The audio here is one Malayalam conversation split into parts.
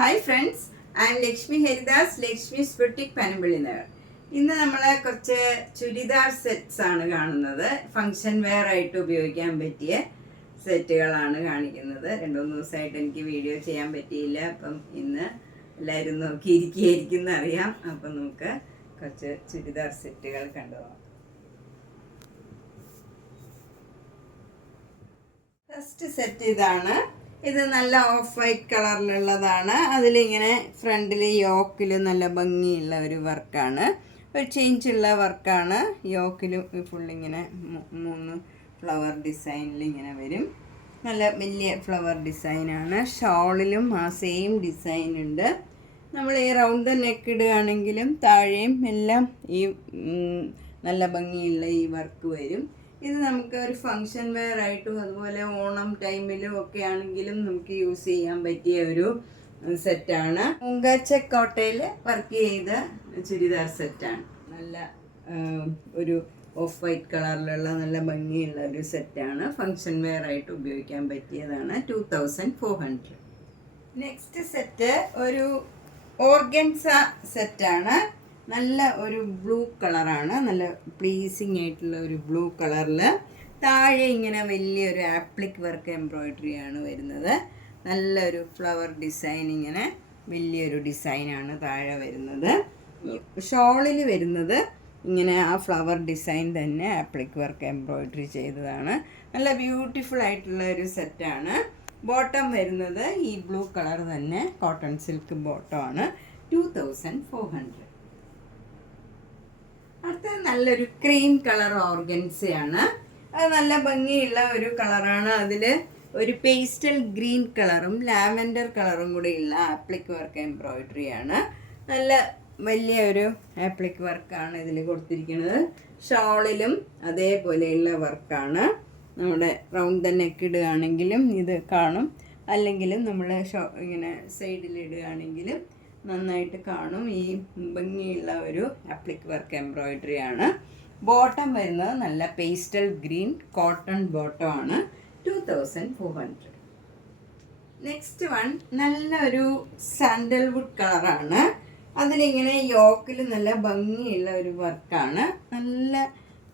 Hi friends, I M Lakshmi Haridas, Lakshmi's boutique Panampilly Nagar. ഇന്ന് നമ്മൾ കുറച്ച് ചുരിദാർ സെറ്റ്സ് ആണ് കാണുന്നത്. ഫങ്ഷൻ വെയർ ആയിട്ട് ഉപയോഗിക്കാൻ പറ്റിയ സെറ്റുകളാണ് കാണിക്കുന്നത്. 2-3 ദിവസമായിട്ട് എനിക്ക് വീഡിയോ ചെയ്യാൻ പറ്റിയില്ല. അപ്പം ഇന്ന് എല്ലാവരും നോക്കിയിരിക്കുകയായിരിക്കും എന്നറിയാം. അപ്പം നമുക്ക് കുറച്ച് ചുരിദാർ സെറ്റുകൾ കണ്ടുപോകാം. ഫസ്റ്റ് സെറ്റ് ഇതാണ്. ഇത് നല്ല ഓഫ് വൈറ്റ് കളറിലുള്ളതാണ്. അതിലിങ്ങനെ ഫ്രണ്ടിൽ യോക്കിൽ നല്ല ഭംഗിയുള്ള ഒരു വർക്കാണ്, ഒരു ചേഞ്ചുള്ള വർക്കാണ്. യോക്കിൽ ഫുള്ളിങ്ങനെ 3 ഫ്ലവർ ഡിസൈനിൽ ഇങ്ങനെ വരും. നല്ല വലിയ ഫ്ലവർ ഡിസൈനാണ്. ഷോളിലും ആ സെയിം ഡിസൈൻ ഉണ്ട്. നമ്മൾ ഈ റൗണ്ട് നെക്ക് ഇടുകയാണെങ്കിലും താഴെയും എല്ലാം ഈ നല്ല ഭംഗിയുള്ള ഈ വർക്ക് വരും. ഇത് നമുക്ക് ഒരു ഫങ്ഷൻ വെയർ ആയിട്ടും അതുപോലെ ഓണം ടൈമിലും ഒക്കെ ആണെങ്കിലും നമുക്ക് യൂസ് ചെയ്യാൻ പറ്റിയ ഒരു സെറ്റാണ്. മുങ്കാച്ചക്കോട്ടയിൽ വർക്ക് ചെയ്ത ചുരിദാർ സെറ്റാണ്. നല്ല ഒരു ഓഫ് വൈറ്റ് കളറിലുള്ള നല്ല ഭംഗിയുള്ള ഒരു സെറ്റാണ്. ഫങ്ഷൻ വെയർ ആയിട്ട് ഉപയോഗിക്കാൻ പറ്റിയതാണ്. 2400. നെക്സ്റ്റ് സെറ്റ് ഒരു ഓർഗൻസ സെറ്റാണ്. നല്ല ഒരു ബ്ലൂ കളറാണ്, നല്ല പ്ലീസിങ് ആയിട്ടുള്ള ഒരു ബ്ലൂ കളറിൽ താഴെ ഇങ്ങനെ വലിയൊരു ആപ്ലിക് വർക്ക് എംബ്രോയിഡറി ആണ് വരുന്നത്. നല്ലൊരു ഫ്ലവർ ഡിസൈൻ, ഇങ്ങനെ വലിയൊരു ഡിസൈനാണ് താഴെ വരുന്നത്. ഷോളിൽ വരുന്നത് ഇങ്ങനെ ആ ഫ്ലവർ ഡിസൈൻ തന്നെ ആപ്ലിക് വർക്ക് എംബ്രോയിഡറി ചെയ്തതാണ്. നല്ല ബ്യൂട്ടിഫുൾ ആയിട്ടുള്ള ഒരു സെറ്റാണ്. ബോട്ടം വരുന്നത് ഈ ബ്ലൂ കളർ തന്നെ കോട്ടൺ സിൽക്ക് ബോട്ടമാണ്. 2400. അടുത്തത് നല്ലൊരു ക്രീം കളർ ഓർഗൻസയാണ്. അത് നല്ല ഭംഗിയുള്ള ഒരു കളറാണ്. അതിൽ ഒരു പേസ്റ്റൽ ഗ്രീൻ കളറും ലാവൻഡർ കളറും കൂടി ഉള്ള ആപ്ലിക് വർക്ക് എംബ്രോയിഡറി ആണ്. നല്ല വലിയ ഒരു ആപ്ലിക് വർക്കാണ് ഇതിൽ കൊടുത്തിരിക്കുന്നത്. ഷോളിലും അതേപോലെയുള്ള വർക്കാണ്. നമ്മുടെ റൗണ്ട് നെക്ക് ഇടുകയാണെങ്കിലും ഇത് കാണും, അല്ലെങ്കിലും നമ്മൾ ഇങ്ങനെ സൈഡിൽ ഇടുകയാണെങ്കിലും നന്നായിട്ട് കാണും. ഈ ഭംഗിയുള്ള ഒരു ആപ്ലിക് വർക്ക് എംബ്രോയിഡറി ആണ്. ബോട്ടം വരുന്നത് നല്ല പേസ്റ്റൽ ഗ്രീൻ കോട്ടൺ ബോട്ടം ആണ്. 2400. നെക്സ്റ്റ് വൺ നല്ലൊരു സാൻഡൽവുഡ് കളറാണ്. അതിലിങ്ങനെ യോക്കിൽ നല്ല ഭംഗിയുള്ള ഒരു വർക്കാണ്. നല്ല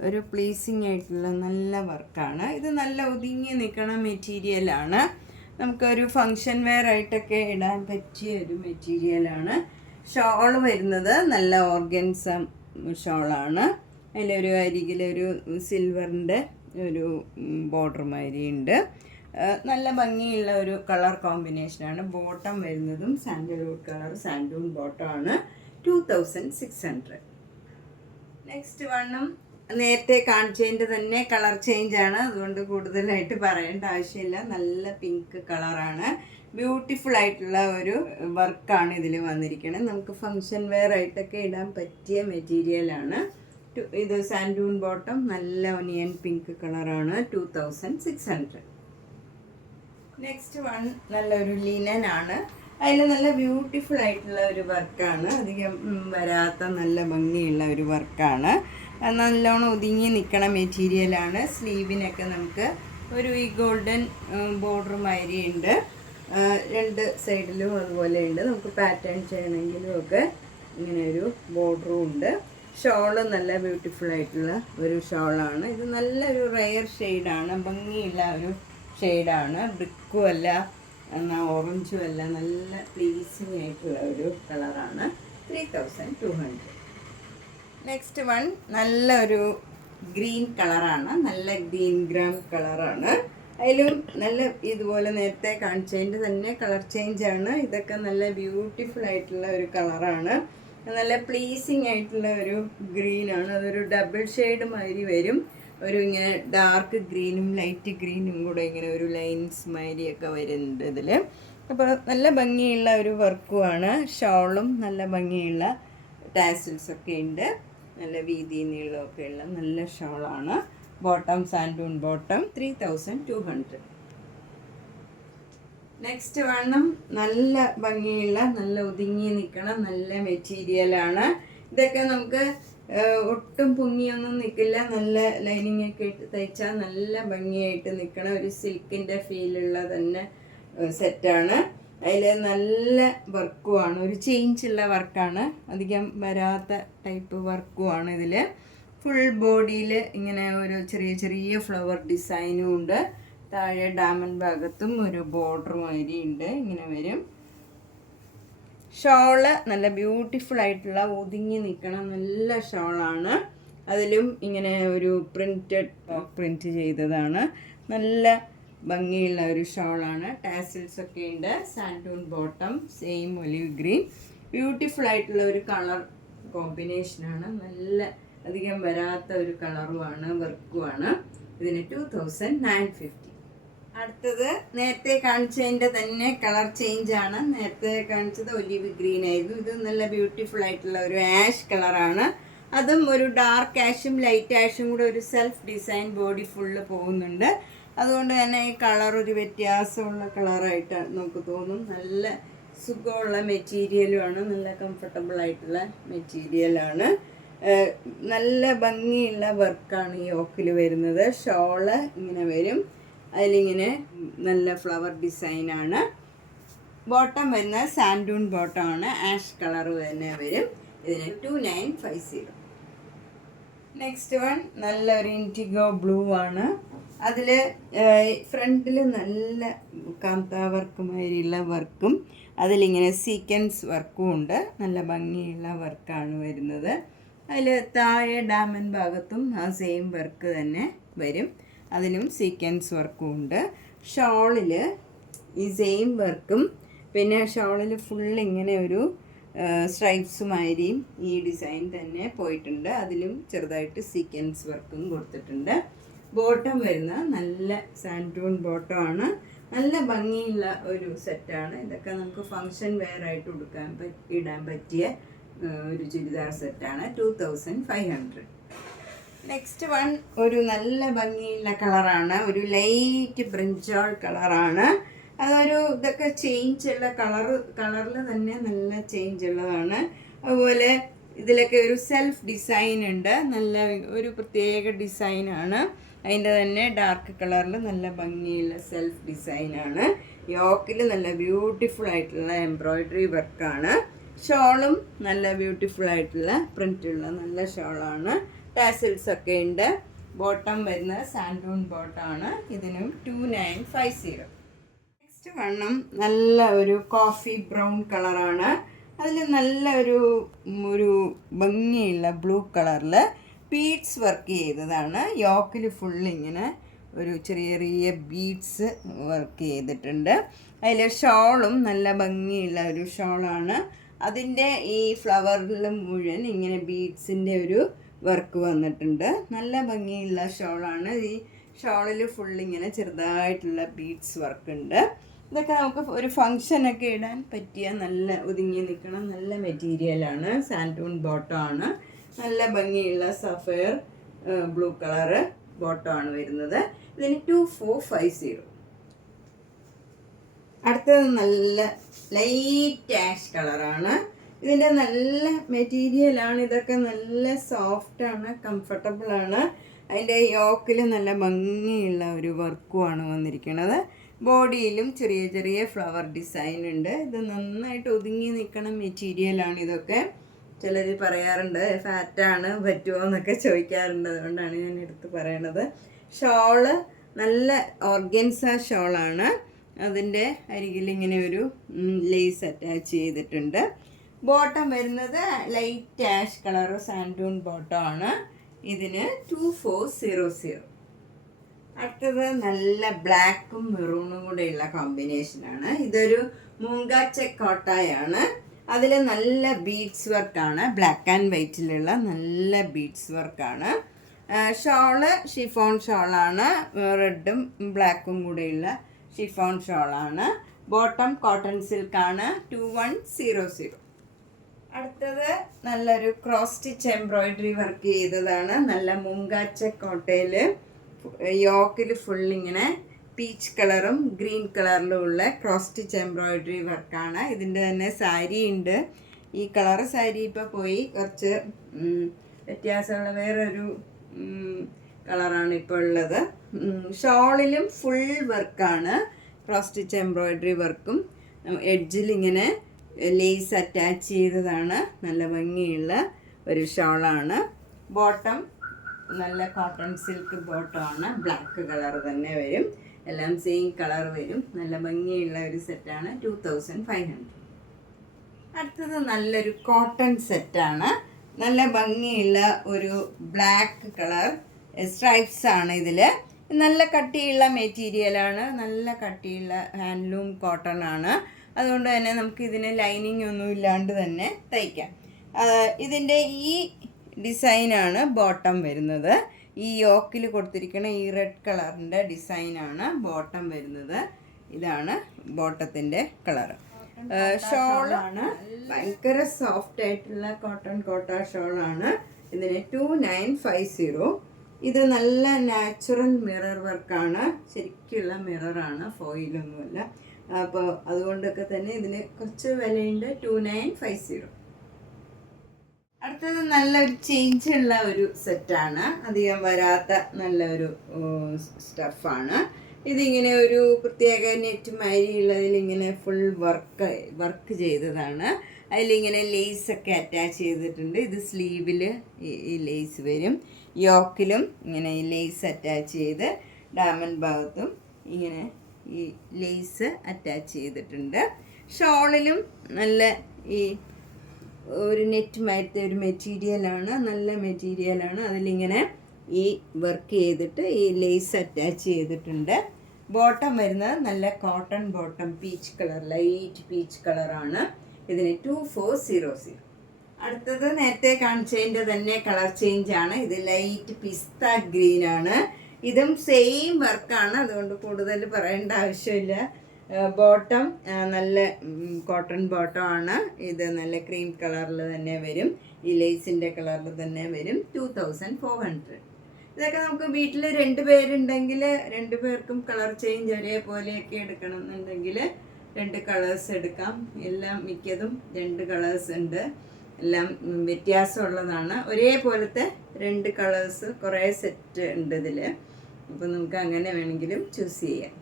ഒരു പ്ലീസിങ് ആയിട്ടുള്ള നല്ല വർക്കാണ്. ഇത് നല്ല ഒതുങ്ങി നിൽക്കണ മെറ്റീരിയലാണ്. നമുക്കൊരു ഫങ്ഷൻ വെയർ ആയിട്ടൊക്കെ ഇടാൻ പറ്റിയ ഒരു മെറ്റീരിയലാണ്. ഷോൾ വരുന്നത് നല്ല ഓർഗൻസ ഷോളാണ്. അതിലൊരു അരികിലൊരു സിൽവറിൻ്റെ ഒരു ബോർഡർ മാതിരി ഉണ്ട്. നല്ല ഭംഗിയുള്ള ഒരു കളർ കോമ്പിനേഷനാണ്. ബോട്ടം വരുന്നതും സാൻഡൽവുഡ് കളർ സാൻഡൂൺ ബോട്ടമാണ്. 2600. നെക്സ്റ്റ് വണ്ണും നേരത്തെ കാണിച്ചതിൻ്റെ തന്നെ കളർ ചേഞ്ച് ആണ്, അതുകൊണ്ട് കൂടുതലായിട്ട് പറയേണ്ട ആവശ്യമില്ല. നല്ല പിങ്ക് കളറാണ്. ബ്യൂട്ടിഫുൾ ആയിട്ടുള്ള ഒരു വർക്കാണ് ഇതിൽ വന്നിരിക്കുന്നത്. നമുക്ക് ഫങ്ഷൻ വെയർ ആയിട്ടൊക്കെ ഇടാൻ പറ്റിയ മെറ്റീരിയലാണ്. ഇത് സാൻഡൂൺ ബോട്ടം നല്ല ഒനിയൻ പിങ്ക് കളറാണ്. 2600. നെക്സ്റ്റ് വൺ നല്ലൊരു ലിനൻ ആണ്. അതിൽ നല്ല ബ്യൂട്ടിഫുൾ ആയിട്ടുള്ള ഒരു വർക്കാണ്. അധികം വരാത്ത നല്ല ഭംഗിയുള്ള ഒരു വർക്കാണ്. നല്ലോണം ഒതുങ്ങി നിൽക്കണ മെറ്റീരിയലാണ്. സ്ലീവിനൊക്കെ നമുക്ക് ഒരു ഈ ഗോൾഡൻ ബോർഡർ മാതിരി ഉണ്ട്. 2 സൈഡിലും അതുപോലെ ഉണ്ട്. നമുക്ക് പാറ്റേൺ ചെയ്യണമെങ്കിലും ഒക്കെ ഇങ്ങനെ ഒരു ബോർഡറും ഉണ്ട്. ഷോള് നല്ല ബ്യൂട്ടിഫുൾ ആയിട്ടുള്ള ഒരു ഷോളാണ്. ഇത് നല്ലൊരു റെയർ ഷെയ്ഡാണ്, ഭംഗിയുള്ള ഒരു ഷെയ്ഡാണ്. ബ്രിക്കും അല്ല എന്നാൽ ഓറഞ്ചും അല്ല, നല്ല പ്ലീസിങ് ആയിട്ടുള്ള ഒരു കളറാണ്. 3200. നെക്സ്റ്റ് വൺ നല്ലൊരു ഗ്രീൻ കളറാണ്. നല്ല ഗ്രീൻ ഗ്രാം കളറാണ്. അതിലും നല്ല ഇതുപോലെ നേരത്തെ കാണിച്ചതിൻ്റെ തന്നെ കളർ ചേഞ്ചാണ്. ഇതൊക്കെ നല്ല ബ്യൂട്ടിഫുൾ ആയിട്ടുള്ള ഒരു കളറാണ്. നല്ല പ്ലീസിങ് ആയിട്ടുള്ള ഒരു ഗ്രീനാണ്. അതൊരു ഡബിൾ ഷെയ്ഡ് മാതിരി വരും. ഒരു ഇങ്ങനെ ഡാർക്ക് ഗ്രീനും ലൈറ്റ് ഗ്രീനും കൂടെ ഇങ്ങനെ ഒരു ലൈൻസ് മാതിരിയൊക്കെ വരുന്നുണ്ട് ഇതിൽ. അപ്പോൾ നല്ല ഭംഗിയുള്ള ഒരു വർക്കുമാണ്. ഷോളും നല്ല ഭംഗിയുള്ള ടാസിൽസൊക്കെ ഉണ്ട്. നല്ല വീതി നീളമൊക്കെ ഉള്ള നല്ല ഷോളാണ്. Bottom സാൻഡൂൺ bottom. 3200. നെക്സ്റ്റ് വണ്ണും നല്ല ഭംഗിയുള്ള നല്ല ഒതുങ്ങി നിൽക്കണം നല്ല മെറ്റീരിയലാണ്. ഇതൊക്കെ നമുക്ക് ഒട്ടും പൊങ്ങിയൊന്നും നിൽക്കില്ല. നല്ല ലൈനിങ് ഒക്കെ ഇട്ട് തയ്ച്ചാൽ നല്ല ഭംഗിയായിട്ട് നിൽക്കണം. ഒരു സിൽക്കിൻ്റെ ഫീലുള്ള തന്നെ സെറ്റാണ്. അതിൽ നല്ല വർക്കുമാണ്, ഒരു ചേഞ്ചുള്ള വർക്കാണ്, അധികം വരാത്ത ടൈപ്പ് വർക്കുമാണ് ഇതിൽ. ഫുൾ ബോഡിയിൽ ഇങ്ങനെ ഒരു ചെറിയ ചെറിയ ഫ്ലവർ ഡിസൈനും ഉണ്ട്. താഴെ ഡയമണ്ട് ഭാഗത്തും ഒരു ബോർഡർ മാതിരി ഉണ്ട്, ഇങ്ങനെ വരും. ഷോള് നല്ല ബ്യൂട്ടിഫുൾ ആയിട്ടുള്ള ഒതുങ്ങി നിൽക്കണ നല്ല ഷോളാണ്. അതിലും ഇങ്ങനെ ഒരു പ്രിൻറ്റ് ചെയ്തതാണ്. നല്ല ഭംഗിയുള്ള ഒരു ഷോളാണ്. ടാസിൽസ് ഒക്കെ ഉണ്ട്. സാൻഡൂൺ bottom, same olive green. Beautiful ആയിട്ടുള്ള ഒരു കളർ കോമ്പിനേഷനാണ്. നല്ല അധികം വരാത്ത ഒരു കളറുമാണ്, വർക്കുമാണ്. ഇതിന് 2950. അടുത്തത് നേരത്തെ കാണിച്ചതിൻ്റെ തന്നെ കളർ ചേഞ്ച് ആണ്. നേരത്തെ കാണിച്ചത് ഒലിവ് ഗ്രീൻ ആയിരുന്നു. ഇത് നല്ല ബ്യൂട്ടിഫുൾ ആയിട്ടുള്ള ഒരു ആഷ് കളറാണ്. അതും ഒരു ഡാർക്ക് ആഷും ലൈറ്റ് ആഷും കൂടെ ഒരു സെൽഫ് ഡിസൈൻ ബോഡി ഫുള്ള് പോകുന്നുണ്ട്. അതുകൊണ്ട് തന്നെ ഈ കളർ ഒരു വ്യത്യാസമുള്ള കളറായിട്ട് നമുക്ക് തോന്നും. നല്ല സുഖമുള്ള മെറ്റീരിയലുമാണ്, നല്ല കംഫർട്ടബിൾ ആയിട്ടുള്ള മെറ്റീരിയലാണ്. നല്ല ഭംഗിയുള്ള വർക്കാണ് ഈ യോക്കിൽ വരുന്നത്. ഷോള് ഇങ്ങനെ വരും, അതിലിങ്ങനെ നല്ല ഫ്ലവർ ഡിസൈനാണ്. ബോട്ടം വരുന്നത് സാൻഡൂൺ ബോട്ടമാണ്, ആഷ് കളർ തന്നെ വരും. ഇതിന് 2950. നെക്സ്റ്റ് വൺ നല്ലൊരു ഇൻഡിഗോ ബ്ലൂ ആണ്. അതിൽ ഫ്രണ്ടിൽ നല്ല കാന്താ വർക്ക് മാതിരിയുള്ള വർക്കും അതിലിങ്ങനെ സീക്വൻസ് വർക്കും ഉണ്ട്. നല്ല ഭംഗിയുള്ള വർക്കാണ് വരുന്നത്. അതിൽ താഴെ ഡയമണ്ട് ഭാഗത്തും ആ സെയിം വർക്ക് തന്നെ വരും. അതിലും സീക്വൻസ് വർക്കും ഉണ്ട്. ഷോളിൽ ഈ സെയിം വർക്കും പിന്നെ ഷോളിൽ ഫുൾ ഇങ്ങനെ ഒരു സ്ട്രൈപ്സുമായിരിക്കും ഈ ഡിസൈൻ തന്നെ പോയിട്ടുണ്ട്. അതിലും ചെറുതായിട്ട് സീക്വൻസ് വർക്കും കൊടുത്തിട്ടുണ്ട്. ബോട്ടം വരുന്ന നല്ല സാൻഡൂൺ ബോട്ടമാണ്. നല്ല ഭംഗിയുള്ള ഒരു സെറ്റാണ്. ഇതൊക്കെ നമുക്ക് ഫങ്ഷൻ വെയർ ആയിട്ട് ഇടാൻ പറ്റിയ ഒരു ചുരിദാർ സെറ്റാണ്. 2500. നെക്സ്റ്റ് വൺ ഒരു നല്ല ഭംഗിയുള്ള കളറാണ്. ഒരു ലൈറ്റ് ബ്രിഞ്ചോൾ കളറാണ്. അതൊരു ഇതൊക്കെ ചേഞ്ച് ഉള്ള കളറിൽ തന്നെ നല്ല ചേഞ്ച് ഉള്ളതാണ്. അതുപോലെ ഇതിലൊക്കെ ഒരു സെൽഫ് ഡിസൈൻ ഉണ്ട്. നല്ല ഒരു പ്രത്യേക ഡിസൈനാണ്. അതിൻ്റെ തന്നെ ഡാർക്ക് കളറിൽ നല്ല ഭംഗിയുള്ള സെൽഫ് ഡിസൈനാണ്. യോക്കിൽ നല്ല ബ്യൂട്ടിഫുൾ ആയിട്ടുള്ള എംബ്രോയ്ഡറി വർക്കാണ്. ഷോളും നല്ല ബ്യൂട്ടിഫുൾ ആയിട്ടുള്ള പ്രിൻ്റുള്ള നല്ല ഷോളാണ്. ടാസിൽസ് ഒക്കെ ഉണ്ട്. ബോട്ടം വരുന്നത് സാൻഡൂൺ ബോട്ടമാണ്. ഇതിനും 2950. നെക്സ്റ്റ് വണ്ണം നല്ല ഒരു കോഫി ബ്രൗൺ കളറാണ്. അതിൽ നല്ല ഒരു ഭംഗിയുള്ള ബ്ലൂ കളറിൽ ബീഡ്സ് വർക്ക് ചെയ്തതാണ്. യോക്കിൽ ഫുള്ളിങ്ങനെ ഒരു ചെറിയ ചെറിയ ബീഡ്സ് വർക്ക് ചെയ്തിട്ടുണ്ട്. അതിൽ ഷോളും നല്ല ഭംഗിയുള്ള ഒരു ഷോളാണ്. അതിൻ്റെ ഈ ഫ്ലവറിൽ മുഴുവൻ ഇങ്ങനെ ബീഡ്സിൻ്റെ ഒരു വർക്ക് വന്നിട്ടുണ്ട്. നല്ല ഭംഗിയുള്ള ഷോളാണ്. ഈ ഷോളിൽ ഫുള്ളിങ്ങനെ ചെറുതായിട്ടുള്ള ബീഡ്സ് വർക്ക് ഉണ്ട്. ഇതൊക്കെ നമുക്ക് ഒരു ഫങ്ഷനൊക്കെ ഇടാൻ പറ്റിയ നല്ല ഒതുങ്ങി നിൽക്കണം നല്ല മെറ്റീരിയലാണ്. സാൻഡൂൺ ബോട്ടമാണ്. നല്ല ഭംഗിയുള്ള സഫയർ ബ്ലൂ കളറ് ബോട്ടമാണ് വരുന്നത്. ഇതിന് 2450. അടുത്തത് നല്ല ലൈറ്റ് ആഷ് കളറാണ്. ഇതിൻ്റെ നല്ല മെറ്റീരിയലാണ്. ഇതൊക്കെ നല്ല സോഫ്റ്റാണ്, കംഫർട്ടബിളാണ്. അതിൻ്റെ യോക്കിൽ നല്ല ഭംഗിയുള്ള ഒരു വർക്കുമാണ് വന്നിരിക്കുന്നത്. ബോഡിയിലും ചെറിയ ചെറിയ ഫ്ലവർ ഡിസൈൻ ഉണ്ട്. ഇത് നന്നായിട്ട് ഒതുങ്ങി നിൽക്കണ മെറ്റീരിയലാണ്. ഇതൊക്കെ ചിലർ പറയാറുണ്ട് ഫാറ്റാണ് പറ്റുമോ എന്നൊക്കെ ചോദിക്കാറുണ്ട്. അതുകൊണ്ടാണ് ഞാൻ എടുത്ത് പറയണത്. ഷോള് നല്ല ഓർഗൻസ ഷോളാണ്. അതിൻ്റെ അരികിൽ ഇങ്ങനെ ഒരു ലേസ് അറ്റാച്ച് ചെയ്തിട്ടുണ്ട്. ബോട്ടം വരുന്നത് ലൈറ്റ് ആഷ് കളർ സാൻഡൂൺ ബോട്ടമാണ്. ഇതിന് 2400. അടുത്തത് നല്ല ബ്ലാക്കും മെറൂണും കൂടെയുള്ള കോമ്പിനേഷനാണ്. ഇതൊരു മൂങ്കാച്ചെക്ക് കോട്ടായാണ്. അതിൽ നല്ല ബീഡ്സ് വർക്കാണ്. ബ്ലാക്ക് ആൻഡ് വൈറ്റിലുള്ള നല്ല ബീഡ്സ് വർക്കാണ്. ഷോള് ഷിഫോൺ ഷോളാണ്. റെഡും ബ്ലാക്കും കൂടെയുള്ള ഷിഫോൺ ഷോളാണ്. ബോട്ടം കോട്ടൺ സിൽക്കാണ്. 2100. അടുത്തത് നല്ലൊരു ക്രോസ് സ്റ്റിച്ച് എംബ്രോയ്ഡറി വർക്ക് ചെയ്തതാണ്. നല്ല മൂങ്കാച്ചെക്ക് കോട്ടയിൽ യോക്കിൽ ഫുള്ളിങ്ങനെ പീച്ച് കളറും ഗ്രീൻ കളറിലും ഉള്ള ക്രോസ് സ്റ്റിച്ച് എംബ്രോയ്ഡറി വർക്കാണ്. ഇതിൻ്റെ തന്നെ സാരി ഉണ്ട്. ഈ കളർ സാരി ഇപ്പോൾ പോയി, കുറച്ച് വ്യത്യാസമുള്ള വേറൊരു കളറാണ് ഇപ്പോൾ ഉള്ളത്. ഷോളിലും ഫുൾ വർക്കാണ്. ക്രോസ് സ്റ്റിച്ച് എംബ്രോയ്ഡറി വർക്കും എഡ്ജിൽ ഇങ്ങനെ ലേസ് അറ്റാച്ച് ചെയ്തതാണ്. നല്ല ഭംഗിയുള്ള ഒരു ഷോളാണ്. ബോട്ടം നല്ല കോട്ടൺ സിൽക്ക് ബോട്ടമാണ്. ബ്ലാക്ക് കളർ തന്നെ വരും. എല്ലാം സെയിം കളർ വരും. നല്ല ഭംഗിയുള്ള ഒരു സെറ്റാണ്. 2500. അടുത്തത് നല്ലൊരു കോട്ടൺ സെറ്റാണ്. നല്ല ഭംഗിയുള്ള ഒരു ബ്ലാക്ക് കളർ സ്ട്രൈപ്സ് ആണ് ഇതിൽ. നല്ല കട്ടിയുള്ള മെറ്റീരിയലാണ്. നല്ല കട്ടിയുള്ള ഹാൻഡ്ലൂം കോട്ടൺ ആണ്. അതുകൊണ്ട് തന്നെ നമുക്ക് ഇതിന് ലൈനിങ് ഒന്നും ഇല്ലാണ്ട് തന്നെ തയ്ക്കാം. ഇതിൻ്റെ ഈ ഡിസൈനാണ് ബോട്ടം വരുന്നത്. ഈ യോക്കിൽ കൊടുത്തിരിക്കുന്ന ഈ റെഡ് കളറിൻ്റെ ഡിസൈനാണ് ബോട്ടം വരുന്നത്. ഇതാണ് ബോട്ടത്തിൻ്റെ കളർ. ഷോളാണ് ഭയങ്കര സോഫ്റ്റ് ആയിട്ടുള്ള കോട്ടൺ കോട്ട ഷോളാണ്. ഇതിന് 2950. ഇത് നല്ല നാച്ചുറൽ മിറർ വർക്കാണ്. ശരിക്കുള്ള മിററാണ്, ഫോയിലൊന്നുമല്ല. അപ്പോൾ അതുകൊണ്ടൊക്കെ തന്നെ ഇതിന് കുറച്ച് വിലയുണ്ട്. 2950. അടുത്തത് നല്ലൊരു ചേഞ്ച് ഉള്ള ഒരു സെറ്റാണ്. അധികം വരാത്ത നല്ലൊരു സ്റ്റഫാണ്. ഇതിങ്ങനെ ഒരു പ്രത്യേക നെറ്റ് മാരിയുള്ളതിൽ ഇങ്ങനെ ഫുൾ വർക്ക് ചെയ്തതാണ്. അതിലിങ്ങനെ ലേസൊക്കെ അറ്റാച്ച് ചെയ്തിട്ടുണ്ട്. ഇത് സ്ലീവിൽ ഈ ലേസ് വരും. യോക്കിലും ഇങ്ങനെ ഈ ലേസ് അറ്റാച്ച് ചെയ്ത് ഡയമണ്ട് ഭാഗത്തും ഇങ്ങനെ ഈ ലേസ് അറ്റാച്ച് ചെയ്തിട്ടുണ്ട്. ഷോളിലും നല്ല ഈ ഒരു നെറ്റ് മാറ്റത്തെ ഒരു മെറ്റീരിയലാണ്. നല്ല മെറ്റീരിയലാണ്. അതിലിങ്ങനെ ഈ വർക്ക് ചെയ്തിട്ട് ഈ ലേസ് അറ്റാച്ച് ചെയ്തിട്ടുണ്ട്. ബോട്ടം വരുന്നത് നല്ല cotton bottom, peach colour, light peach കളറാണ്. ഇതിന് 2400. അടുത്തത് നേരത്തെ കാണിച്ചതിൻ്റെ തന്നെ കളർ ചേഞ്ച് ആണ്. ഇത് ലൈറ്റ് പിസ്ത ഗ്രീൻ ആണ്. ഇതും സെയിം വർക്കാണ്. അതുകൊണ്ട് കൂടുതൽ പറയേണ്ട ആവശ്യമില്ല. ബോട്ടം നല്ല കോട്ടൺ ബോട്ടം ആണ്. ഇത് നല്ല ക്രീം കളറിൽ തന്നെ വരും. ഈ ലേസിൻ്റെ കളറിൽ തന്നെ വരും. 2400. ഇതൊക്കെ നമുക്ക് വീട്ടിൽ 2 പേരുണ്ടെങ്കിൽ 2 പേർക്കും കളർ ചേഞ്ച് ഒരേപോലെയൊക്കെ എടുക്കണം എന്നുണ്ടെങ്കിൽ 2 കളേഴ്സ് എടുക്കാം. എല്ലാം മിക്കതും 2 കളേഴ്സ് ഉണ്ട്. എല്ലാം വ്യത്യാസമുള്ളതാണ്. ഒരേപോലത്തെ 2 കളേഴ്സ് കുറേ സെറ്റ് ഉണ്ട് ഇതിൽ. അപ്പോൾ നമുക്ക് അങ്ങനെ വേണമെങ്കിലും ചൂസ് ചെയ്യാം.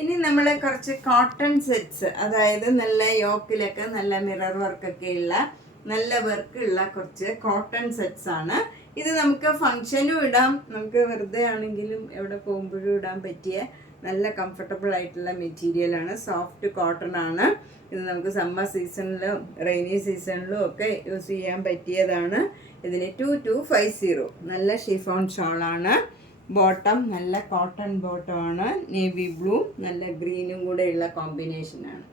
ഇനി നമ്മൾ കുറച്ച് കോട്ടൺ സെറ്റ്സ്, അതായത് നല്ല യോക്കിലൊക്കെ നല്ല മിറർ വർക്കൊക്കെ ഉള്ള നല്ല വർക്കുള്ള കുറച്ച് കോട്ടൺ സെറ്റ്സ് ആണ്. ഇത് നമുക്ക് ഫങ്ഷനും ഇടാം, നമുക്ക് വെറുതെ ആണെങ്കിലും എവിടെ പോകുമ്പോഴും ഇടാൻ പറ്റിയ നല്ല കംഫർട്ടബിൾ ആയിട്ടുള്ള മെറ്റീരിയലാണ്. സോഫ്റ്റ് കോട്ടൺ ആണ്. ഇത് നമുക്ക് സമ്മർ സീസണിലും റെയിനി സീസണിലും ഒക്കെ യൂസ് ചെയ്യാൻ പറ്റിയതാണ്. ഇതിന് 2250. നല്ല ഷിഫോൺ ഷോളാണ്. ബോട്ടം നല്ല കോട്ടൺ ബോട്ടമാണ്. നേവി ബ്ലൂ നല്ല ഗ്രീനും കൂടെ ഉള്ള കോമ്പിനേഷനാണ്.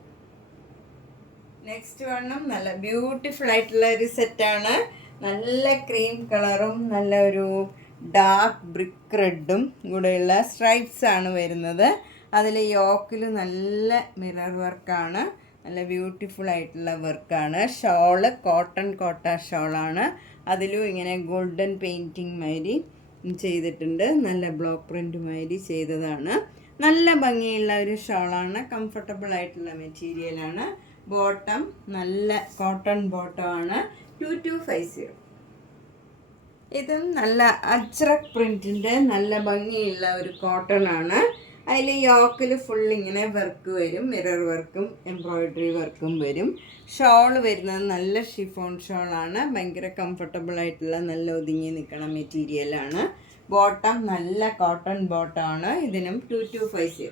നെക്സ്റ്റ് വണ്ണം നല്ല ബ്യൂട്ടിഫുൾ ആയിട്ടുള്ള ഒരു സെറ്റാണ്. നല്ല ക്രീം കളറും നല്ല ഒരു ഡാർക്ക് ബ്രിക്ക് റെഡും കൂടെയുള്ള സ്ട്രൈപ്സ് ആണ് വരുന്നത്. അതിൽ യോക്കിൽ നല്ല മിറർ വർക്കാണ്. നല്ല ബ്യൂട്ടിഫുൾ ആയിട്ടുള്ള വർക്കാണ്. ഷോള് കോട്ടൺ കോട്ട ഷോളാണ്. അതിലും ഇങ്ങനെ ഗോൾഡൻ പെയിൻറ്റിങ് മാതിരി ചെയ്തിട്ടുണ്ട്. നല്ല ബ്ലോക്ക് പ്രിൻ്റ് മാതിരി ചെയ്തതാണ്. നല്ല ഭംഗിയുള്ള ഒരു ഷോളാണ്. കംഫർട്ടബിൾ ആയിട്ടുള്ള മെറ്റീരിയലാണ്. ബോട്ടം നല്ല കോട്ടൺ ബോട്ടമാണ്. 2250. ഇതും നല്ല അജ്രക് പ്രിൻറ്റിൻ്റെ നല്ല ഭംഗിയുള്ള ഒരു കോട്ടൺ ആണ്. അതിൽ യോക്കിൽ ഫുൾ ഇങ്ങനെ വർക്ക് വരും. മിറർ വർക്കും എംബ്രോയ്ഡറി വർക്കും വരും. ഷോൾ വരുന്നത് നല്ല ഷിഫോൺ ഷോളാണ്. ഭയങ്കര കംഫർട്ടബിൾ ആയിട്ടുള്ള നല്ല ഒതുങ്ങി നിൽക്കണ മെറ്റീരിയലാണ്. ബോട്ടം നല്ല കോട്ടൺ ബോട്ടമാണ്. ഇതിനും 2250.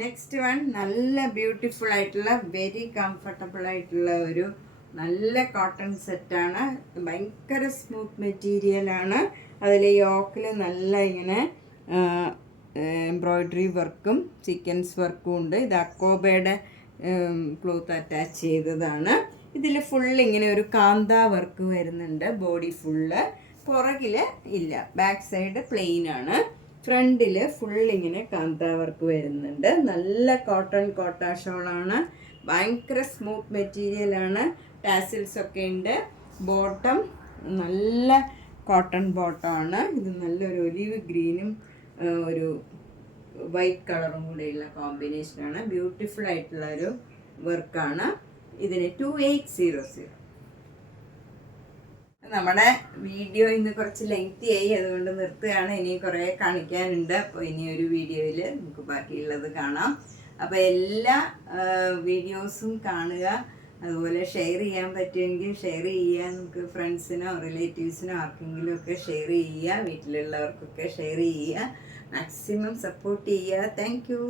നെക്സ്റ്റ് വൺ നല്ല ബ്യൂട്ടിഫുൾ ആയിട്ടുള്ള വെരി കംഫർട്ടബിൾ ആയിട്ടുള്ള ഒരു നല്ല കോട്ടൺ സെറ്റാണ്. ഭയങ്കര സ്മൂത്ത് മെറ്റീരിയലാണ്. അതിൽ യോക്കിൽ നല്ല ഇങ്ങനെ എംബ്രോയ്ഡറി വർക്കും സീക്വൻസ് വർക്കും ഉണ്ട്. ഇത് അക്കോബയുടെ ക്ലോത്ത് അറ്റാച്ച് ചെയ്തതാണ്. ഇതിൽ ഫുൾ ഇങ്ങനെ ഒരു കാന്ത വർക്ക് വരുന്നുണ്ട്. Body full. പുറകിൽ ഇല്ല, ബാക്ക് സൈഡ് പ്ലെയിൻ ആണ്. ഫ്രണ്ടിൽ ഫുൾ ഇങ്ങനെ കാന്ത വർക്ക് വരുന്നുണ്ട്. നല്ല കോട്ടൺ കോട്ട ഷോളാണ്. ഭയങ്കര സ്മൂത്ത് മെറ്റീരിയലാണ്. ടാസിൽസ് ഒക്കെ ഉണ്ട്. ബോട്ടം നല്ല കോട്ടൺ ബോട്ടമാണ്. ഇത് നല്ലൊരു ഒലിവ് ഗ്രീനും ഒരു വൈറ്റ് കളറും കൂടെയുള്ള കോമ്പിനേഷനാണ്. ബ്യൂട്ടിഫുൾ ആയിട്ടുള്ള ഒരു വർക്കാണ്. ഇതിന് 2800. നമ്മുടെ വീഡിയോ ഇന്ന് കുറച്ച് ലെങ്തി ആയി, അതുകൊണ്ട് നിർത്തുകയാണ്. ഇനി കുറേ കാണിക്കാനുണ്ട്. അപ്പോൾ ഇനി ഒരു വീഡിയോയിൽ നമുക്ക് ബാക്കിയുള്ളത് കാണാം. അപ്പോൾ എല്ലാ വീഡിയോസും കാണുക, അതുപോലെ ഷെയർ ചെയ്യാൻ പറ്റുമെങ്കിൽ ഷെയർ ചെയ്യുക. നമുക്ക് ഫ്രണ്ട്സിനോ റിലേറ്റീവ്സിനോ ആർക്കെങ്കിലും ഒക്കെ ഷെയർ ചെയ്യുക, വീട്ടിലുള്ളവർക്കൊക്കെ ഷെയർ ചെയ്യുക, മാക്സിമം സപ്പോർട്ട് ചെയ്യുക. Thank you.